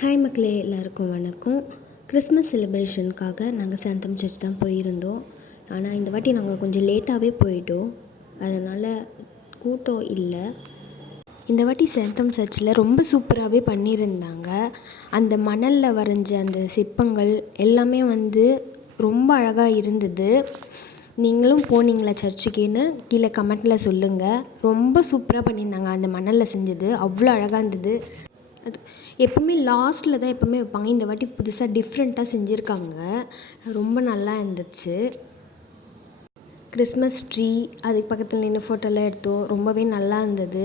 Hi மக்களே, எல்லாருக்கும் வணக்கம். கிறிஸ்மஸ் செலிப்ரேஷனுக்காக நாங்கள் சாந்தம் சர்ச் தான் போயிருந்தோம். ஆனால் இந்த வாட்டி நாங்கள் கொஞ்சம் லேட்டாகவே போயிட்டோம். அதனால் கூட்டம் இல்லை. இந்த வாட்டி சாந்தம் சர்ச்சில் ரொம்ப சூப்பராகவே பண்ணியிருந்தாங்க. அந்த மணலில் வரைஞ்ச அந்த சிற்பங்கள் எல்லாமே ரொம்ப அழகாக இருந்தது. நீங்களும் போனீங்களா சர்ச்சுக்குன்னு கீழே கமெண்ட்டில் சொல்லுங்கள். ரொம்ப சூப்பராக பண்ணியிருந்தாங்க. அந்த மணலில் செஞ்சது அவ்வளோ அழகாக இருந்தது. அது எப்போவுமே லாஸ்ட்டில் தான் எப்போவுமே வைப்பாங்க. இந்த வாட்டி புதுசாக டிஃப்ரெண்ட்டாக செஞ்சுருக்காங்க. ரொம்ப நல்லா இருந்துச்சு. கிறிஸ்மஸ் ட்ரீ அதுக்கு பக்கத்தில் நின்று ஃபோட்டோலாம் எடுத்தோம். ரொம்பவே நல்லா இருந்தது.